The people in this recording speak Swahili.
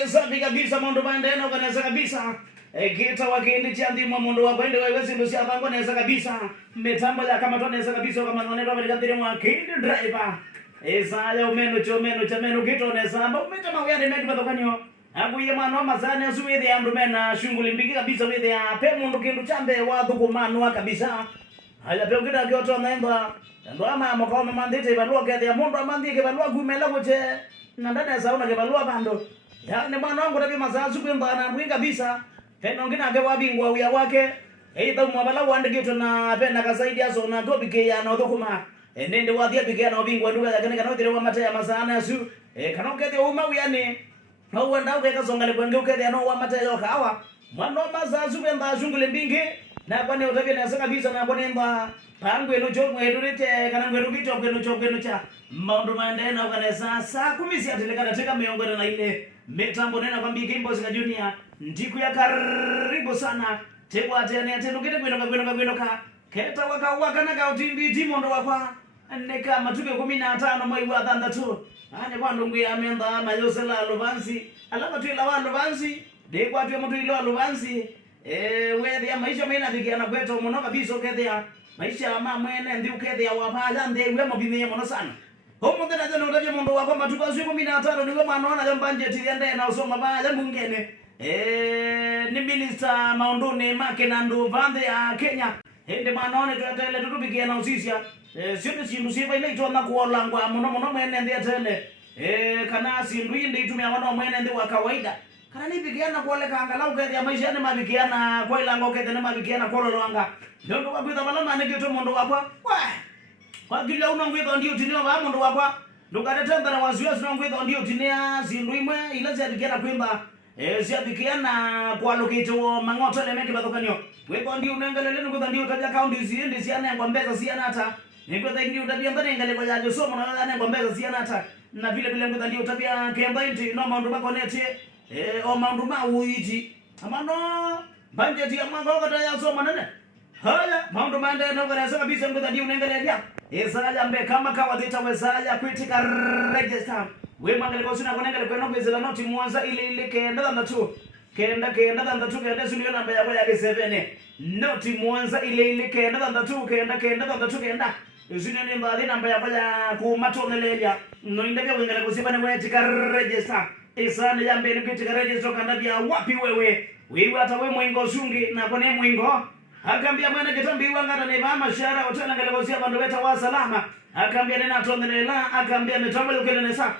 Ende sabi kabisa mundu bandeno kanesa kabisa. Kita wakindi chandi mundu wakwende wewe sindu siapa nesa kabisa. Mitambo ya kama tonesa kabisa kama nonero walikatiri mwakindi driver. Esaya umeno chomeno chameno kito nesa amba umeta mawiyani medu batokanyo. Aguye mwana mazane asuwede ya mdumena shunguli mbiki kabisa wede ya pe mundu kindu chambe wadhuku manua kabisa. Haya pe ukida kioto naimba. Ndo ama mokoma mandite balua kede ya mundu amandike balua gumela kuche. Nandana sauna ke balua bando. Yani mwana wangu tabi mazazu kwemba na mwinga kabisa. Peno ngina ke wabingwa uya wake. Eita mwabala wande kito na pena kasaidi aso na topike ya na udhukuma. Nende wadia pike na ubingwa nduga ya kene kanotire wa mata ya masana asu. Kanokete uma uyane. No wanda ukeka songale kwenge ukede ya no wa mata ya kawa. Mwano mazazu kwemba shungule mbingi. Na kwane utabi na saka bisa na kwane mba. Pangu eno choku edurite kana ngweru kito kwenu choku cha. Maundu maendena ukanesa saa kumisi atelekana teka meongwena na ile metambo nena kwa mbiki imbo zika junior ndiku ya karibu sana teku atene atenu kete kwenoka keta waka na kautimbi timondo wakwa neka matuke 15 mwai wa dhanda tu ane kwa ndungu ya menda mayose la luvansi alama tu ila wa luvansi deku atu ya mtu ilo wa luvansi wethi ya maisha mena viki anakweto monoka biso kete ya maisha ama mwene ndi ukete ya wapala ndewe mobime ya mono sana. Homo tena jana utaje mundu wako matuka siku 15 niwe mwana ya mbanje tiende na usoma ba ya mungene. Ni minister maundune make na ndo vande ya Kenya. Ende manaone tuatele tutubikie na usisia. Sio sindu sifa ile itona kuolangwa muno mwene ndi atele. Kana sindu inde itumia wana mwene ndi wa kawaida. Kana nibikiana kuoleka angalau kete ya maisha ni mabikiana kwa ilango kete ni mabikiana kololwanga. Ndio kwa kwita balama ni kitu mundu wako. Kwa kila unongwitho ndio tinio ba mundu wakwa ndukatetembera waziwa sinongwitho ndio tinia zindu imwe ile ziabikiana kwimba ziabikiana kwa lokito mangoto elementi bathokanyo wepo ndio unengelele ngwitho ndio taja county ziende siana ngwa mbeza siana hata ngwitho ndio tabia mbane ngale kwa jajo somo na ngwa mbeza siana hata na vile ngwitho ndio tabia kemba inti no maundu makonete o maundu ma uiti amano budget ya mwango kata ya somo nene haya maundu mande no gara sema bisa ngwitho ndio unengelele ya Esaya mbe kama kawadita wesaya kwitika register. We mangale kwa suna konengale kwa nobezela noti mwanza ile kenda danda tu. Kenda danda tu kenda sunio namba ya kwa 7. Noti mwanza ile kenda danda tu kenda danda tu kenda. Sunio ni mbali namba ya kwa kumatonelelia. No indabia wengale kusiba ni wetika register. Esaya yambe ni kwitika register kanda bia wapi wewe. Wewe hata we mwingo shungi na kone mwingo. Akambia mwana kitambi wangata ni mama shara otela ngale kwa bandu weta wa salama akambia nena tonela akambia metambo yokele nesa